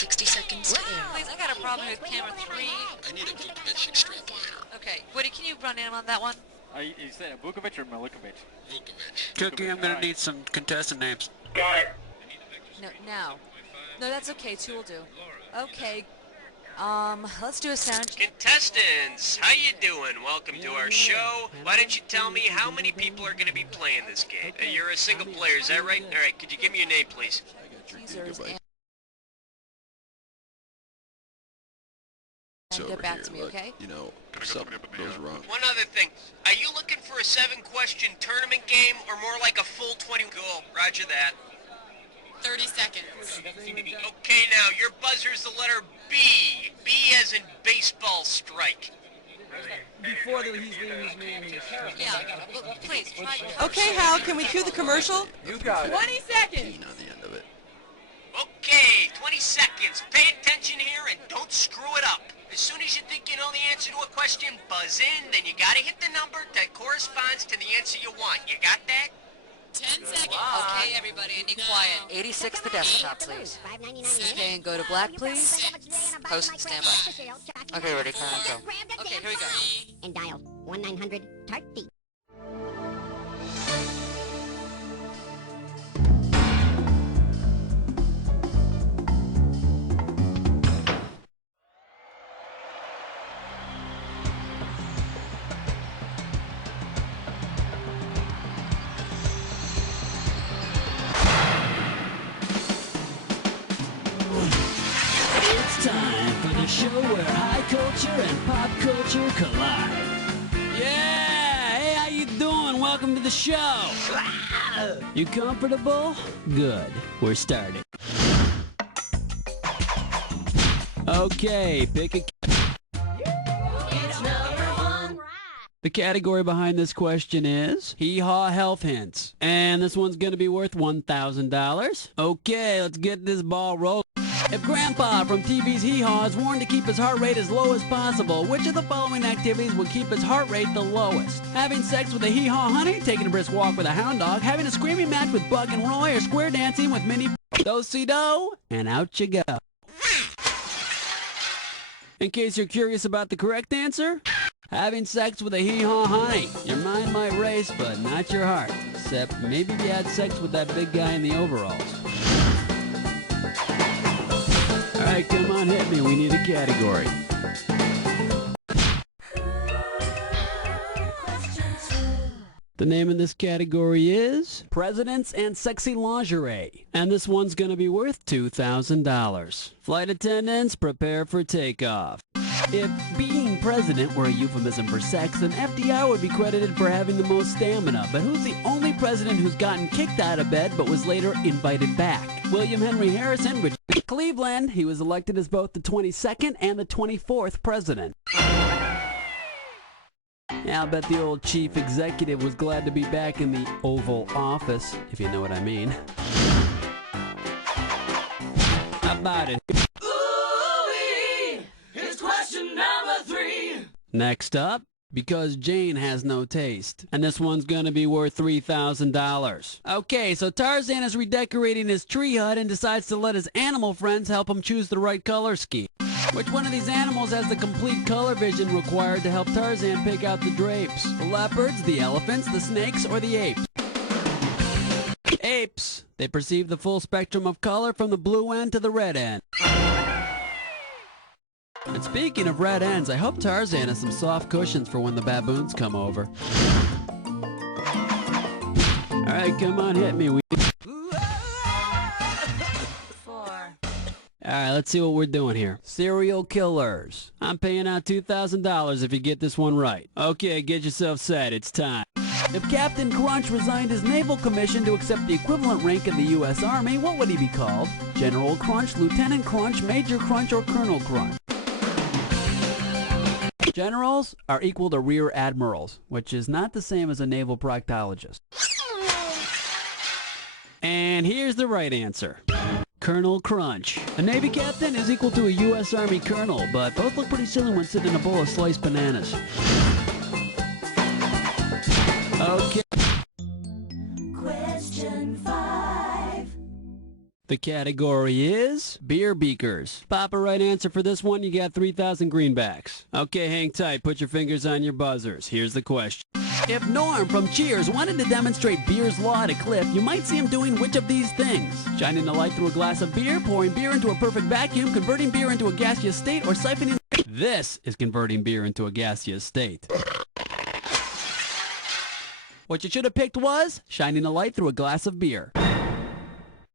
60 seconds to air. Please, I got a problem with camera 3. I need a Vukovic extrapolator. Okay, Woody, can you run in on that one? You said Vukovic or Milikovic? Vukovic. Cookie, I'm gonna need some contestant names. Got it. No, now. No, that's okay. 2 will do. Okay. Let's do a sound. Contestants, how you doing? Welcome to our show. Why don't you tell me how many people are going to be playing this game? You're a single player, is that right? All right, could you give me your name, please? Teasers and Over get back here, to me, but, okay? you know, if something goes wrong. One other thing. Are you looking for a 7-question tournament game or more like a full 20 goal? Roger that. 30 seconds. Okay, now, your buzzer's the letter B. B as in baseball strike. Before he's leaving his name here. Yeah, please, try. Okay, Hal, can we cue the commercial? You got it. 20 seconds. Bean on the end of it. Okay, 20 seconds. Pay attention here and don't screw it up. As soon as you think you know the answer to a question, buzz in, then you gotta hit the number that corresponds to the answer you want. You got that? 10 seconds. Okay, everybody, I need quiet. 86 the desktop, please. Okay, and go to black, please. Host and stand by. Okay, ready, go. Okay, here we go. And dial 1-900-TART-D. It's time for the show where high culture and pop culture collide. Yeah! Hey, how you doing? Welcome to the show. You comfortable? Good. We're starting. Okay, pick a... The category behind this question is Hee-Haw Health Hints. And this one's going to be worth $1,000. Okay, let's get this ball rolling. If Grandpa from TV's Hee-Haw is warned to keep his heart rate as low as possible, which of the following activities would keep his heart rate the lowest? Having sex with a Hee-Haw honey, taking a brisk walk with a hound dog, having a screaming match with Buck and Roy, or square dancing with Minnie Do-si-do, and out you go. In case you're curious about the correct answer, having sex with a Hee-Haw honey. Your mind might race, but not your heart. Except maybe if you had sex with that big guy in the overalls. Alright, come on, hit me. We need a category. The name of this category is Presidents and Sexy Lingerie. And this one's going to be worth $2,000. Flight attendants, prepare for takeoff. If being president were a euphemism for sex, then FDR would be credited for having the most stamina. But who's the only president who's gotten kicked out of bed but was later invited back? William Henry Harrison, Virginia, Cleveland. He was elected as both the 22nd and the 24th president. Yeah, I'll bet the old chief executive was glad to be back in the Oval Office, if you know what I mean. How about it? Here's question number 3. Next up, because Jane has no taste. And this one's gonna be worth $3,000. Okay, so Tarzan is redecorating his tree hut and decides to let his animal friends help him choose the right color scheme. Which one of these animals has the complete color vision required to help Tarzan pick out the drapes? The leopards, the elephants, the snakes, or the apes? Apes. They perceive the full spectrum of color from the blue end to the red end. And speaking of red ends, I hope Tarzan has some soft cushions for when the baboons come over. Alright, come on, hit me. 4. Alright, let's see what we're doing here. Serial killers. I'm paying out $2,000 if you get this one right. Okay, get yourself set. It's time. If Captain Crunch resigned his naval commission to accept the equivalent rank in the U.S. Army, what would he be called? General Crunch, Lieutenant Crunch, Major Crunch, or Colonel Crunch? Generals are equal to rear admirals, which is not the same as a naval proctologist. And here's the right answer. Colonel Crunch. A Navy captain is equal to a U.S. Army colonel, but both look pretty silly when sitting in a bowl of sliced bananas. Okay. Question 5. The category is beer beakers. Pop a right answer for this one, you got 3,000 greenbacks. Okay, hang tight, put your fingers on your buzzers. Here's the question. If Norm from Cheers wanted to demonstrate Beer's Law at a cliff, you might see him doing which of these things? Shining a light through a glass of beer, pouring beer into a perfect vacuum, converting beer into a gaseous state, or siphoning... This is converting beer into a gaseous state. What you should have picked was shining a light through a glass of beer.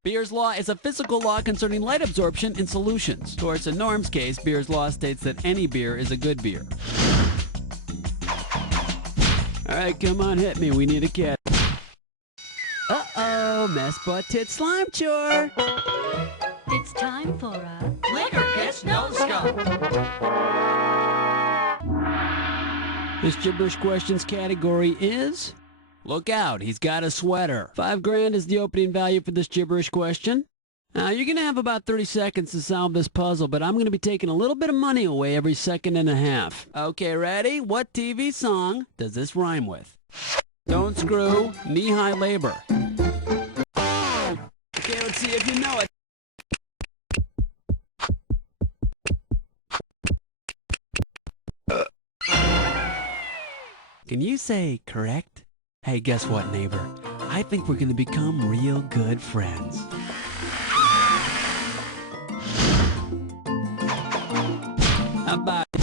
Beer's Law is a physical law concerning light absorption in solutions. Of course, in Norm's case, Beer's Law states that any beer is a good beer. All right, come on, hit me. We need a cat. Uh-oh, mess butt tit slime chore. It's time for a Liquor Pitch No Scope. This gibberish questions category is... Look out, he's got a sweater. $5,000 is the opening value for this gibberish question. Now, you're going to have about 30 seconds to solve this puzzle, but I'm going to be taking a little bit of money away every second and a half. Okay, ready? What TV song does this rhyme with? Don't screw, knee-high labor. Okay, let's see if you know it. Can you say correct? Hey, guess what, neighbor? I think we're gonna become real good friends. How about it?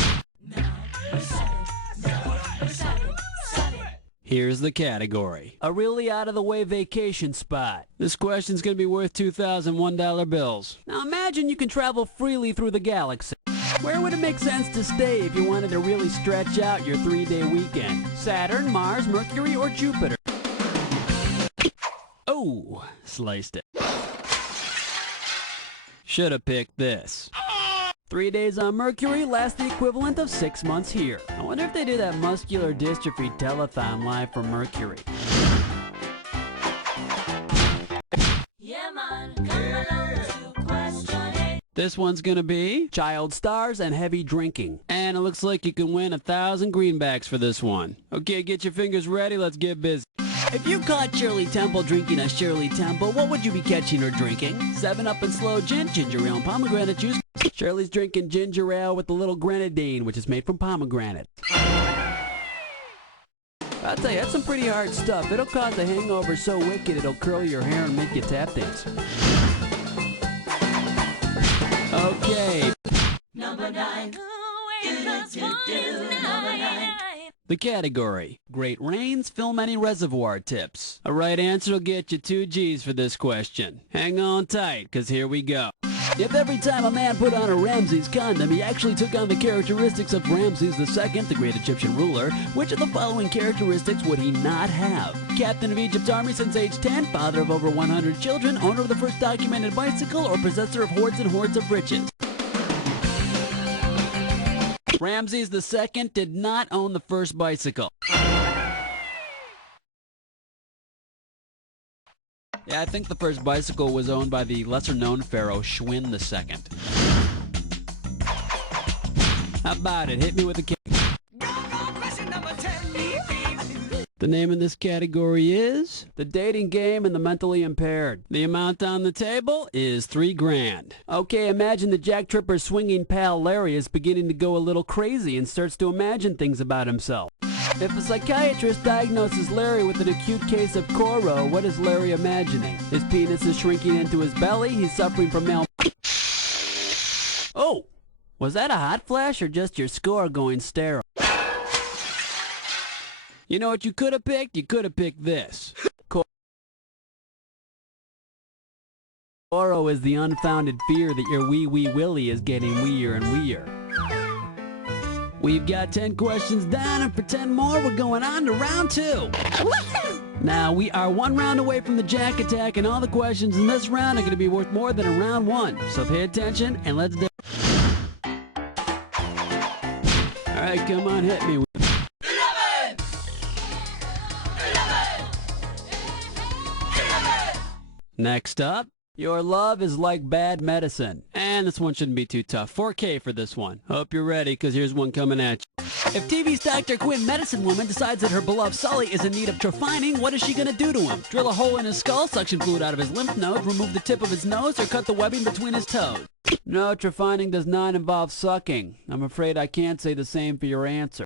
Here's the category. A really out-of-the-way vacation spot. This question's gonna be worth $2,001 bills. Now imagine you can travel freely through the galaxy. Where would it make sense to stay if you wanted to really stretch out your 3-day weekend? Saturn, Mars, Mercury, or Jupiter? Oh, sliced it. Should have picked this. 3 days on Mercury lasts the equivalent of 6 months here. I wonder if they do that muscular dystrophy telethon live from Mercury. Yeah, man, come along to question 8. This one's gonna be child stars and heavy drinking. And it looks like you can win 1,000 greenbacks for this one. Okay, get your fingers ready, let's get busy. If you caught Shirley Temple drinking a Shirley Temple, what would you be catching her drinking? 7-Up and Slow Gin, ginger ale and pomegranate juice. Shirley's drinking ginger ale with a little grenadine, which is made from pomegranate. I'll tell you, that's some pretty hard stuff. It'll cause a hangover so wicked it'll curl your hair and make you tap dance. Okay. Number 9. Number 9. The category, Great Rains Film Any Reservoir Tips. A right answer will get you 2 G's for this question. Hang on tight, because here we go. If every time a man put on a Ramses condom, he actually took on the characteristics of Ramses II, the great Egyptian ruler, which of the following characteristics would he not have? Captain of Egypt's army since age 10, father of over 100 children, owner of the first documented bicycle, or possessor of hordes and hordes of riches? Ramses II did not own the first bicycle. Yeah, I think the first bicycle was owned by the lesser-known pharaoh Shwin II. How about it? Hit me with a kick. The name of this category is The Dating Game and the Mentally Impaired. The amount on the table is $3,000. Okay, imagine the Jack Tripper's swinging pal Larry is beginning to go a little crazy and starts to imagine things about himself. If a psychiatrist diagnoses Larry with an acute case of Coro, what is Larry imagining? His penis is shrinking into his belly, he's suffering from Oh! Was that a hot flash or just your score going sterile? You know what you could have picked? You could have picked this. Coro is the unfounded fear that your wee willy is getting weer and weer. We've got 10 questions down, and for 10 more, we're going on to round 2. Now, we are 1 round away from the Jack Attack, and all the questions in this round are going to be worth more than a round 1. So pay attention, and let's do it. All right, come on, hit me. 11! Next up, your love is like bad medicine. And this one shouldn't be too tough. 4K for this one. Hope you're ready, because here's one coming at you. If TV's Dr. Quinn medicine woman decides that her beloved Sully is in need of trephining, what is she gonna do to him? Drill a hole in his skull, suction fluid out of his lymph nodes, remove the tip of his nose, or cut the webbing between his toes? No, trephining does not involve sucking. I'm afraid I can't say the same for your answer.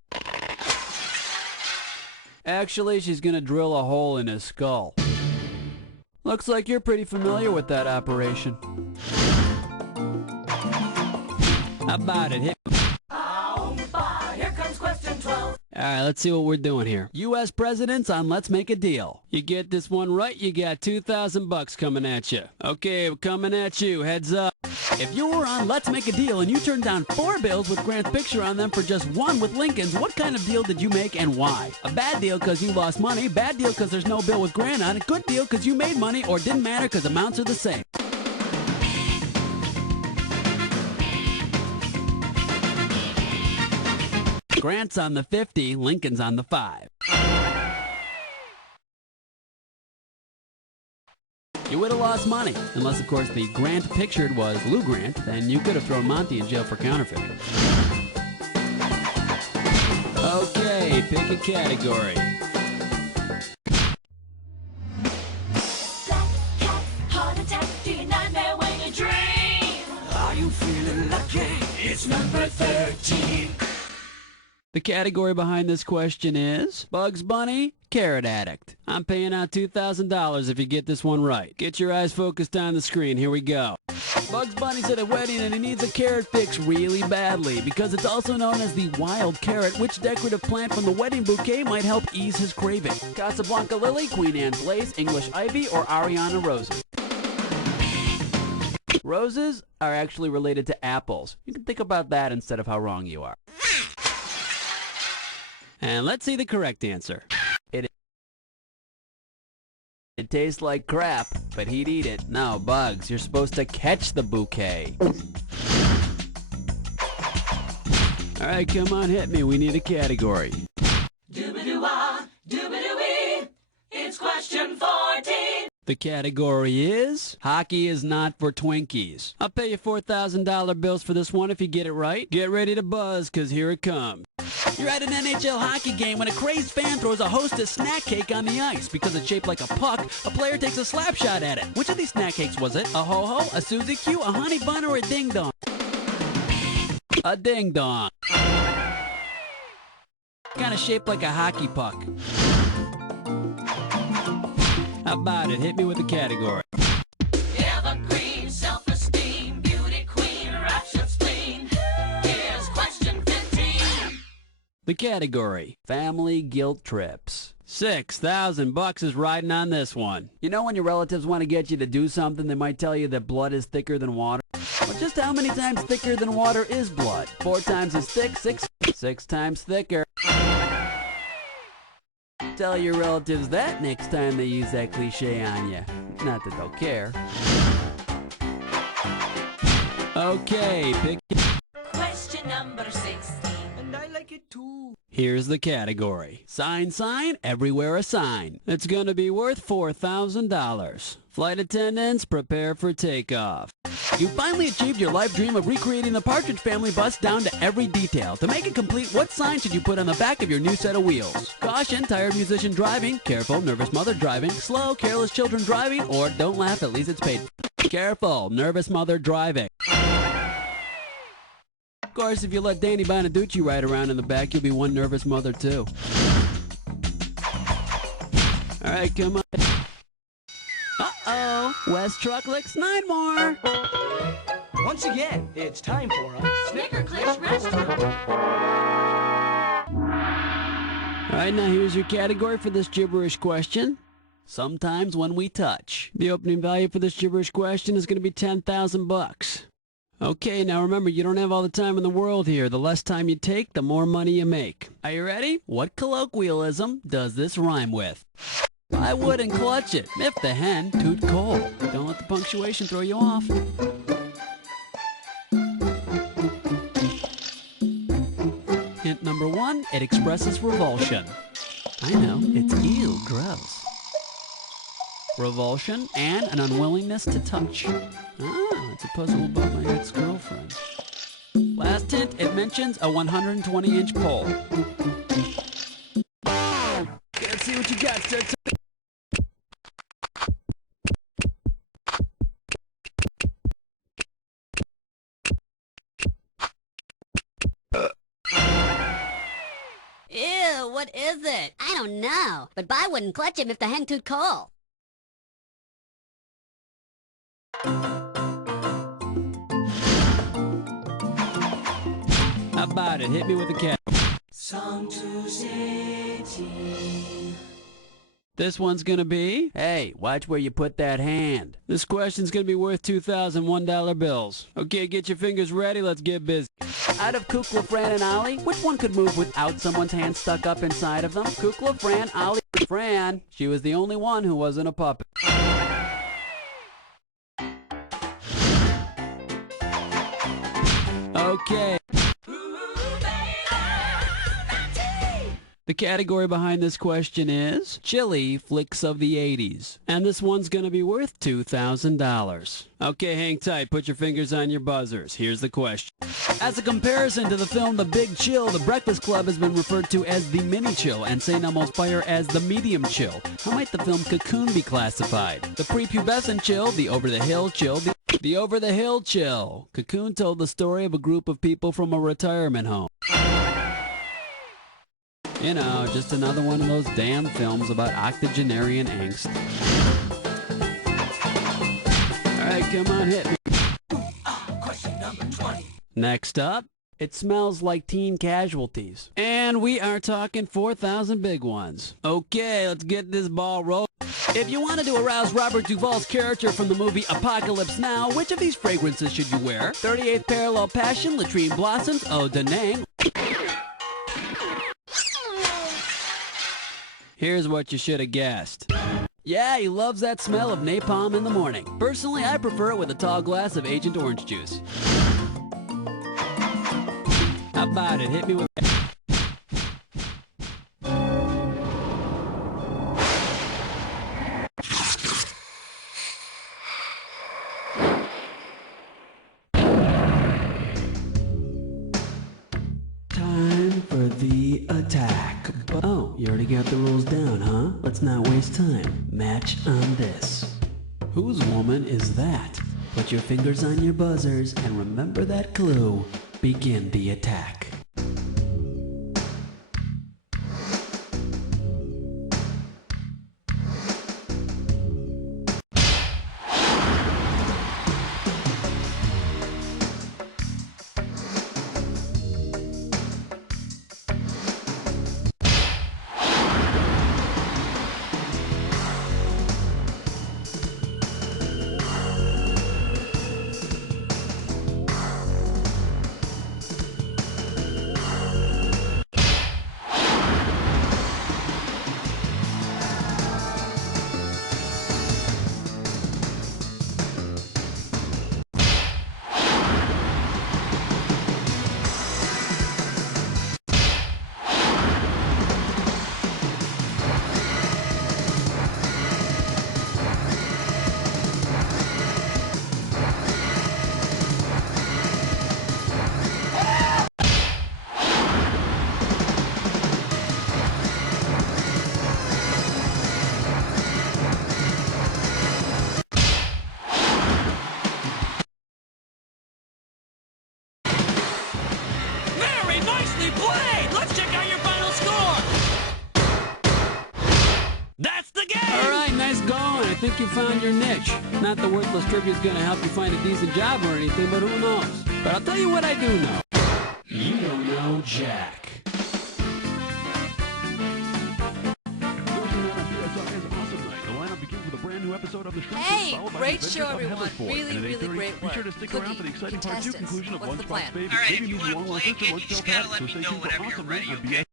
Actually, she's gonna drill a hole in his skull. Looks like you're pretty familiar with that operation. How about it? Hit. Here comes question 12. Alright, let's see what we're doing here. U.S. presidents on Let's Make a Deal. You get this one right, you got $2,000 coming at you. Okay, we're coming at you. Heads up. If you were on Let's Make a Deal and you turned down 4 bills with Grant's picture on them for just 1 with Lincoln's, what kind of deal did you make and why? A bad deal because you lost money, bad deal because there's no bill with Grant on it, good deal because you made money, or didn't matter because amounts are the same. Grant's on the 50, Lincoln's on the 5. You would have lost money, unless of course the Grant pictured was Lou Grant, then you could have thrown Monty in jail for counterfeiting. Okay, pick a category. Black cat, heart attack, do you nightmare when you dream? Are you feeling lucky? It's number 13. The category behind this question is Bugs Bunny, Carrot Addict. I'm paying out $2,000 if you get this one right. Get your eyes focused on the screen. Here we go. Bugs Bunny's at a wedding and he needs a carrot fix really badly because it's also known as the wild carrot. Which decorative plant from the wedding bouquet might help ease his craving? Casablanca lily, Queen Anne's lace, English ivy, or Ariana roses? Roses are actually related to apples. You can think about that instead of how wrong you are. And let's see the correct answer. It tastes like crap, but he'd eat it. No, Bugs, you're supposed to catch the bouquet. Alright, come on, hit me. We need a category. Doobadoo-wah, doobadoo-wee. It's question 14. The category is Hockey is not for Twinkies. I'll pay you $4,000 bills for this one if you get it right. Get ready to buzz, cause here it comes. You're at an NHL hockey game when a crazed fan throws a Hostess snack cake on the ice. Because it's shaped like a puck, a player takes a slap shot at it. Which of these snack cakes was it? A ho-ho, a Suzy Q, a honey bun, or a ding-dong? A ding-dong. Kind of shaped like a hockey puck. How about it? Hit me with the category. Evergreen, self-esteem, beauty queen, rapture spleen. Here's question 15. The category, Family Guilt Trips. $6,000 is riding on this one. You know when your relatives want to get you to do something, they might tell you that blood is thicker than water? Well, just how many times thicker than water is blood? 4 times as thick, 6 times thicker. Tell your relatives that next time they use that cliche on you. Not that they'll care. Okay, pick. Question number 16. And I like it too. Here's the category. Sign, everywhere a sign. It's gonna be worth $4,000. Flight attendants, prepare for takeoff. You finally achieved your life dream of recreating the Partridge Family bus down to every detail. To make it complete, what sign should you put on the back of your new set of wheels? Caution, tired musician driving. Careful, nervous mother driving. Slow, careless children driving. Or don't laugh, at least it's paid. Careful, nervous mother driving. Of course, if you let Danny Bonaducci ride around in the back, you'll be one nervous mother too. Alright, come on. Uh-oh, West Truck licks 9 more. Once again, it's time for a Snickerclish Restaurant. Alright, now here's your category for this gibberish question. Sometimes when we touch. The opening value for this gibberish question is going to be $10,000. Okay, now remember, you don't have all the time in the world here. The less time you take, the more money you make. Are you ready? What colloquialism does this rhyme with? I wouldn't clutch it if the hen toot coal. Don't let the punctuation throw you off. Hint number 1, it expresses revulsion. I know, it's ew, gross. Revulsion and an unwillingness to touch. Ah, it's a puzzle about my ex-girlfriend. Last hint, it mentions a 120-inch pole. Let's see what you got, sir. Ew, what is it? I don't know, but I wouldn't clutch him if the hen took coal. How about it? Hit me with a cat. Song to City. This one's gonna be, hey, watch where you put that hand. This question's gonna be worth $2,001 bills. Okay, get your fingers ready, let's get busy. Out of Kukla, Fran, and Ollie, which one could move without someone's hand stuck up inside of them? Kukla, Fran, Ollie, Fran. She was the only one who wasn't a puppet. Okay. The category behind this question is chili flicks of the 80s. And this one's gonna be worth $2,000. Okay, hang tight, put your fingers on your buzzers. Here's the question. As a comparison to the film The Big Chill, The Breakfast Club has been referred to as the Mini Chill and St. Elmo's Fire as the Medium Chill. How might the film Cocoon be classified? The prepubescent chill, the over-the-hill chill, the over-the-hill chill. Cocoon told the story of a group of people from a retirement home. You know, just another one of those damn films about octogenarian angst. Alright, come on, hit me. Question number 20. Next up, it smells like teen casualties. And we are talking 4,000 big ones. Okay, let's get this ball rolling. If you wanted to arouse Robert Duvall's character from the movie Apocalypse Now, which of these fragrances should you wear? 38th Parallel Passion, Latrine Blossoms, Eau de Nang. Here's what you should have guessed. Yeah, he loves that smell of napalm in the morning. Personally, I prefer it with a tall glass of Agent Orange Juice. How about it? Hit me with... Time for the attack. Oh, you already got the rules down, huh? Let's not waste time. Match on this. Whose woman is that? Put your fingers on your buzzers and remember that clue. Begin the attack. Nicely played! Let's check out your final score! That's the game! Alright, nice going. I think you found your niche. Not the worthless trivia's gonna help you find a decent job or anything, but who knows? But I'll tell you what I do know. You don't know Jack. Hey, great show, everyone. Really, really great work. Be sure to stick around for the exciting part 2 conclusion of What's the Lunchbox plan? Baby. Alright, if you want to play again, you just gotta let me know whenever you're ready, okay?